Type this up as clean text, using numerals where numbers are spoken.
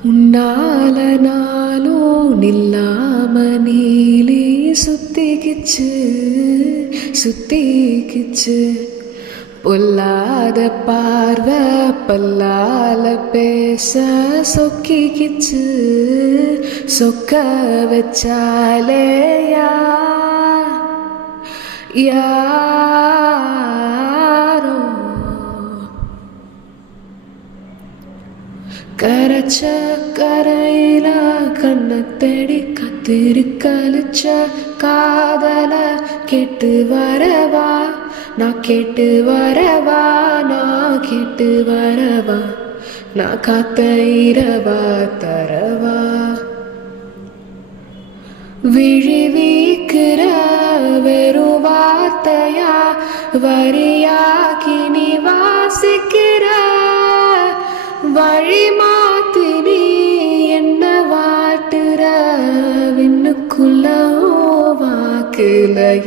உன்னால நாளும் நில்லாம நீலி சுத்திக்கிச்சு சுத்திக்கிச்சு. பொல்லாத பார்வை பல்லால பேச சொக்கிக்கிச்சு. சொக்க வச்சாலே யாரோ கரைச்ச கரையில கண்ணை தேடி கத்திருக்கழிச்ச காதல கேட்டு வரவா நான் கேட்டு வரவா நான் கேட்டு வரவா நான் காத்த இரவா தரவா. விழிவீக்கிற வெறும் வார்த்தையா வரியாக்கி நீ வாசிக்கிற வழி மாத்தி நீ என்ன வாட்டுற விண்ணுக்குள்ள வாக்குலைய